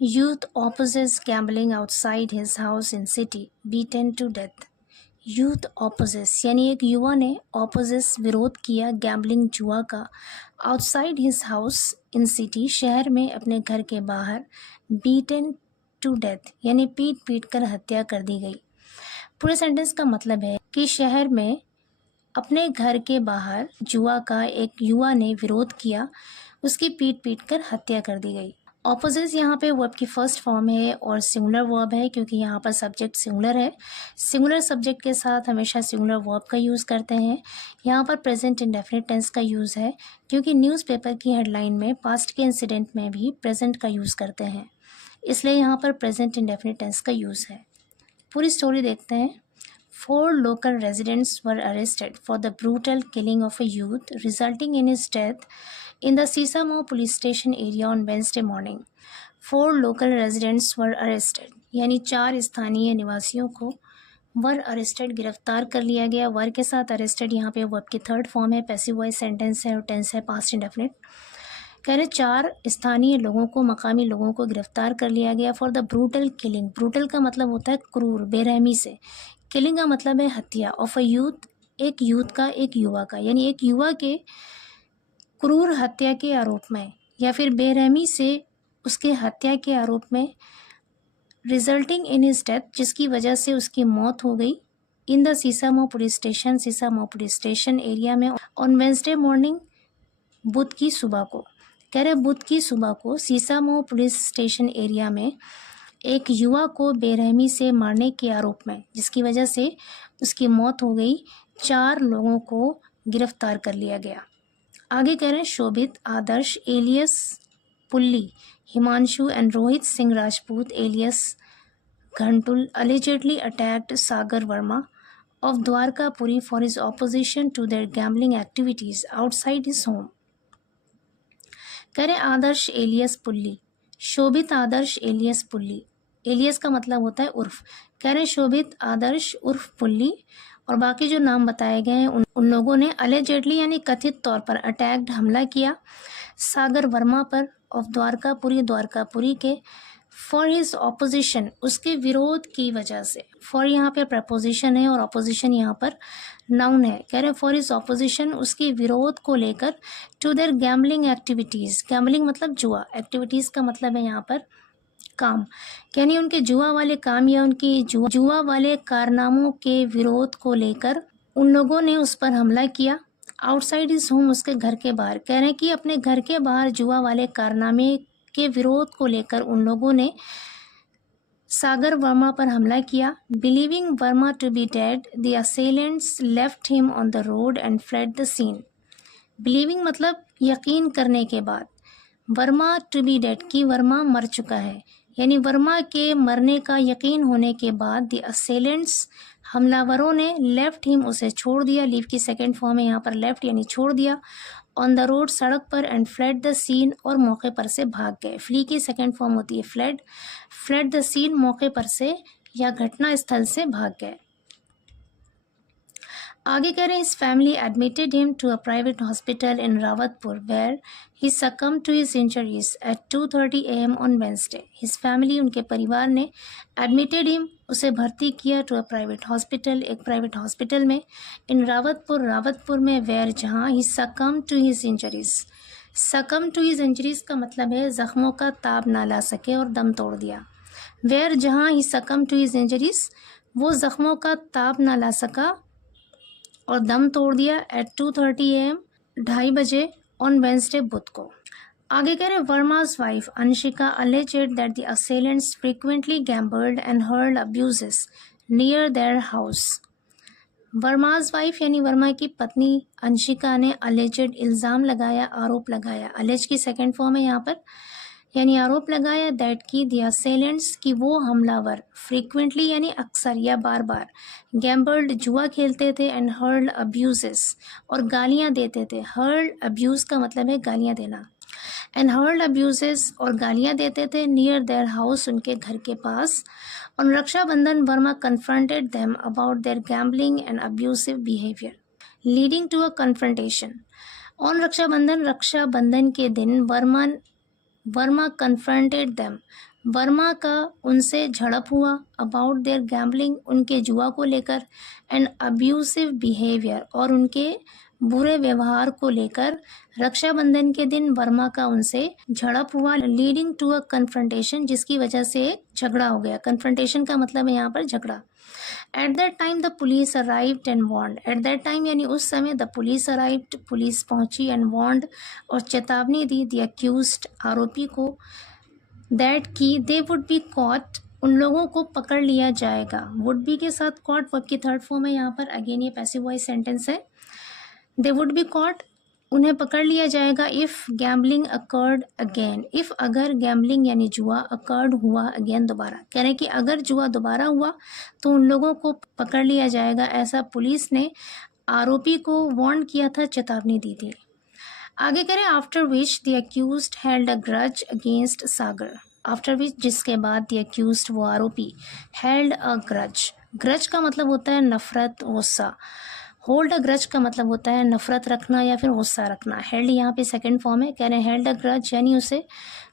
Youth opposes gambling outside his house in city, beaten to death. Youth opposes यानी एक युवा ने ऑपोजिस विरोध किया गैम्बलिंग जुआ का outside his house in city, शहर में अपने घर के बाहर, बीटन टू डेथ यानी पीट पीट कर हत्या कर दी गई। पूरे सेंटेंस का मतलब है कि शहर में अपने घर के बाहर जुआ का एक युवा ने विरोध किया, उसकी पीट पीट कर हत्या कर दी गई। ऑपोजिट यहाँ पे वर्ब की फर्स्ट फॉर्म है और सिंगुलर वर्ब है क्योंकि यहाँ पर सब्जेक्ट सिंगुलर है। सिंगुलर सब्जेक्ट के साथ हमेशा सिंगुलर वर्ब का यूज़ करते हैं। यहाँ पर प्रेजेंट इंडेफिनिट टेंस का यूज़ है क्योंकि न्यूज़पेपर की हेडलाइन में पास्ट के इंसिडेंट में भी प्रेजेंट का यूज़ करते हैं, इसलिए यहाँ पर प्रेजेंट इंडेफिनिट टेंस का यूज़ है। पूरी स्टोरी देखते हैं। 4 local residents were arrested for the brutal killing of a youth, resulting in his death in the Sisamo police station area on Wednesday morning. 4 local residents were arrested, यानी 4 स्थानीय निवासियों को were arrested गिरफ्तार कर लिया गया। वर के साथ अरेस्टेड यहाँ पे वर्ब की थर्ड फॉर्म है, पैसिव वॉइस सेंटेंस है और टेंस है पास्ट इंडेफिनिट। कह रहे 4 स्थानीय लोगों को, मकामी लोगों को गिरफ्तार कर लिया गया for the brutal killing. Brutal का मतलब होता है क्रूर, बेरहमी से। किलिंग का मतलब है हत्या। ऑफ अ यूथ, एक यूथ का, एक युवा का, यानी एक युवा के क्रूर हत्या के आरोप में या फिर बेरहमी से उसके हत्या के आरोप में, रिजल्टिंग इन हिज डेथ, जिसकी वजह से उसकी मौत हो गई, in the Sisamau police station, Sisamau police station area में ऑन वेंसडे मॉर्निंग, बुध की सुबह को। कह रहे बुध की सुबह को सीसामो पुलिस स्टेशन एरिया में एक युवा को बेरहमी से मारने के आरोप में, जिसकी वजह से उसकी मौत हो गई, 4 लोगों को गिरफ्तार कर लिया गया। आगे कह रहे हैं Shobhit, Adarsh alias Pulli, Himanshu and Rohit Singh Rajput alias Ghantul allegedly attacked Sagar Verma of Dwarkapuri for his opposition to their gambling activities outside his home. कह रहे आदर्श एलियस पुल्ली, शोभित आदर्श एलियस पुल्ली। एलियस का मतलब होता है उर्फ। कह रहे शोभित आदर्श उर्फ पुल्ली और बाकी जो नाम बताए गए हैं उन लोगों ने अलेजेडली यानी कथित तौर पर अटैक्ड, हमला किया सागर वर्मा पर ऑफ द्वारकापुरी, द्वारकापुरी के, फॉर हिज ऑपोजिशन, उसके विरोध की वजह से। फॉर यहाँ पे प्रपोजिशन है और ऑपोजिशन यहाँ पर नाउन है। कह रहे फॉर हिज ऑपोजिशन, उसके विरोध को लेकर, to their gambling activities. Gambling मतलब जुआ, एक्टिविटीज़ का मतलब है यहाँ पर काम, यानी उनके जुआ वाले काम या उनकी जुआ वाले कारनामों के विरोध को लेकर उन लोगों ने उस पर हमला किया। आउटसाइड हिज होम, उसके घर के बाहर। कह रहे हैं कि अपने घर के बाहर जुआ वाले कारनामे के विरोध को लेकर उन लोगों ने सागर वर्मा पर हमला किया। Believing Verma to be dead, the assailants left him on the road and fled the scene. Believing मतलब यकीन करने के बाद, वर्मा टू बी डेड की वर्मा मर चुका है, यानी वर्मा के मरने का यकीन होने के बाद द असेलेंट्स, हमलावरों ने, लेफ्ट हिम, उसे छोड़ दिया। लीव की सेकेंड फॉर्म है यहाँ पर लेफ्ट यानी छोड़ दिया, ऑन द रोड, सड़क पर, एंड फ्लेड द सीन, और मौके पर से भाग गए। फ्ली की सेकेंड फॉर्म होती है फ्लेड। फ्लेड द सीन, मौके पर से या घटना स्थल से भाग गए। आगे कह रहे हैं his family admitted him to a private hospital in Rawatpur where he succumbed to his injuries at 2:30 AM on Wednesday. His family, उनके परिवार ने, एडमिटेड हिम, उसे भर्ती किया, टू अ प्राइवेट हॉस्पिटल, एक प्राइवेट हॉस्पिटल में, इन रावतपुर, रावतपुर में, वेयर, जहाँ, he succumbed to his injuries. Succumbed to his injuries का मतलब है जख्मों का ताब ना ला सके और दम तोड़ दिया। वेयर, जहाँ, he succumbed to his injuries, वो जख्मों का ताब ना ला सका और दम तोड़ दिया, एट 2:30 AM, 2:30 बजे, ऑन वेंसडे, बुध को। आगे कह रहे Verma's wife Anshika alleged that the assailants frequently gambled and hurled abuses near their house. Verma's wife यानी वर्मा की पत्नी अंशिका ने alleged इल्ज़ाम लगाया, आरोप लगाया। alleged की सेकेंड फॉर्म है यहाँ पर, यानी आरोप लगाया, दैट की, द असेलेंट्स की, वो हमलावर, फ्रीक्वेंटली यानी अक्सर या बार बार, गैम्बल्ड जुआ खेलते थे, एंड हर्ल्ड अब्यूजेस, और गालियाँ देते थे। हर्ल्ड अब्यूज़ का मतलब है गालियाँ देना, एंड हर्ल्ड अब्यूजेस, और गालियाँ देते थे, नियर देयर हाउस, उनके घर के पास। On Rakshabandhan, Verma confronted them about their gambling and abusive behaviour, leading to a confrontation. On Rakshabandhan, Rakshabandhan के दिन, वर्मा वर्मा कन्फ्रंटेड देम, वर्मा का उनसे झड़प हुआ अबाउट देयर गैम्बलिंग, उनके जुआ को लेकर, एंड अब्यूसिव बिहेवियर, और उनके बुरे व्यवहार को लेकर। रक्षाबंधन के दिन वर्मा का उनसे झड़प हुआ, लीडिंग टू अ कन्फ्रंटेशन, जिसकी वजह से झगड़ा हो गया। कन्फ्रंटेशन का मतलब है यहाँ पर झगड़ा। At that time the police arrived and warned, at that time यानी उस समय द पुलिस अराइव्ड, पुलिस पहुंची, एंड वार्नड, और चेतावनी दी, द अक्यूज्ड, आरोपी को, दैट की दे वुड बी कॉट, उन लोगों को पकड़ लिया जाएगा। वुड बी के साथ कॉट वर्ब की थर्ड फॉर्म है यहाँ पर। अगेन ये पैसिव वॉइस सेंटेंस है। दे वुड बी कॉट, उन्हें पकड़ लिया जाएगा। If gambling occurred again, if अगर गैम्बलिंग यानी जुआ अकर्ड हुआ अगेन दोबारा, कह रहे हैं कि अगर जुआ दोबारा हुआ तो उन लोगों को पकड़ लिया जाएगा, ऐसा पुलिस ने आरोपी को वार्न किया था, चेतावनी दी थी। आगे करें, after which the accused held a grudge against Sagar, after which जिसके बाद द अक्यूज्ड वो आरोपी, हेल्ड अ ग्रज, ग्रज का मतलब होता है नफरत, गुस्सा। होल्ड अ ग्रज का मतलब होता है नफरत रखना या फिर गुस्सा रखना। हेल्ड यहाँ पे सेकंड फॉर्म है, कह रहे हैं हेल्ड अ ग्रज यानी उसे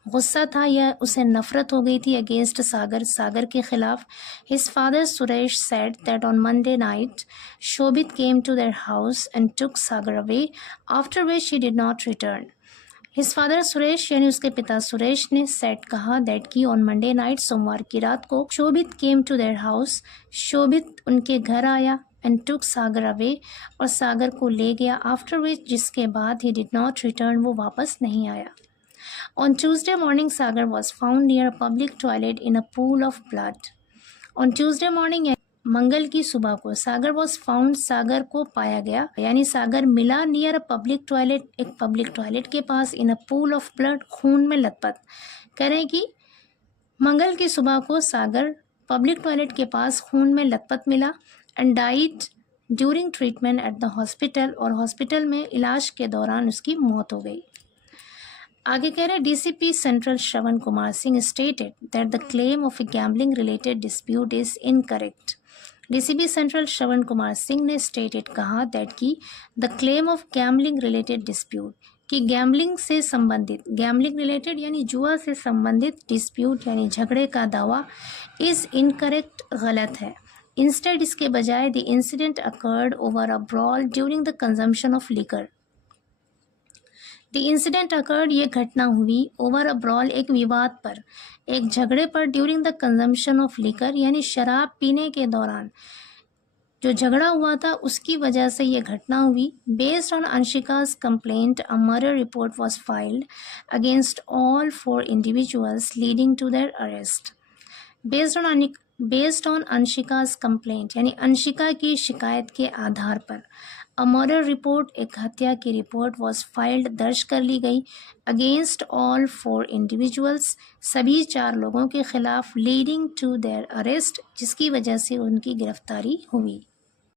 गुस्सा था या उसे नफरत हो गई थी अगेंस्ट सागर, सागर के खिलाफ। His father Suresh said that on Monday night Shobhit came to their house and took Sagar away, after which he did not return. His father Suresh यानी उसके पिता सुरेश ने सेट कहा, दैट की ऑन मंडे नाइट सोमवार की रात को, शोभित केम टू देयर हाउस, शोभित उनके घर आया, एंड टुक सागर अवे, और सागर को ले गया, आफ्टर विच जिसके बाद ही डिड नॉट रिटर्न वो वापस नहीं आया। On Tuesday morning Sagar was found near a public toilet in a pool of blood. On Tuesday morning मंगल की सुबह को सागर वॉज फाउंड, सागर को पाया गया यानी सागर मिला, नियर अ पब्लिक टॉयलेट, एक पब्लिक टॉयलेट के पास, इन अ पूल ऑफ ब्लड, खून में लथपथ। कह रहे हैं कि मंगल की सुबह को सागर पब्लिक टॉयलेट के पास खून में लथपथ मिला, and died during treatment at the hospital, और हॉस्पिटल में इलाज के दौरान उसकी मौत हो गई। आगे कह रहे हैं, DCP central Shravan Kumar Singh stated that the claim of a gambling related dispute is incorrect. DCP central Shravan Kumar Singh ने स्टेटेड कहा, दैट की the claim of gambling related dispute, कि गैम्बलिंग से संबंधित, गैम्बलिंग रिलेटेड यानी जुआ से संबंधित, डिस्प्यूट यानी झगड़े का दावा, इज इनकरेक्ट गलत है। इंस्टेड इसके बजाय, the incident occurred over a brawl during the consumption of liquor. The incident occurred ये घटना हुई, ओवर अ ब्रॉल एक विवाद पर, एक झगड़े पर, during the consumption of liquor यानी शराब पीने के दौरान जो झगड़ा हुआ था उसकी वजह से ये घटना हुई। Based on Anshika's complaint a murder report was filed against all 4 individuals leading to their arrest. Based on Anshika's complaint यानी अंशिका की शिकायत के आधार पर, अ मर्डर रिपोर्ट एक हत्या की रिपोर्ट वॉज फाइल्ड दर्ज कर ली गई, अगेंस्ट ऑल 4 इंडिविजुअल्स सभी 4 लोगों के खिलाफ, लीडिंग टू देयर अरेस्ट जिसकी वजह से उनकी गिरफ्तारी हुई।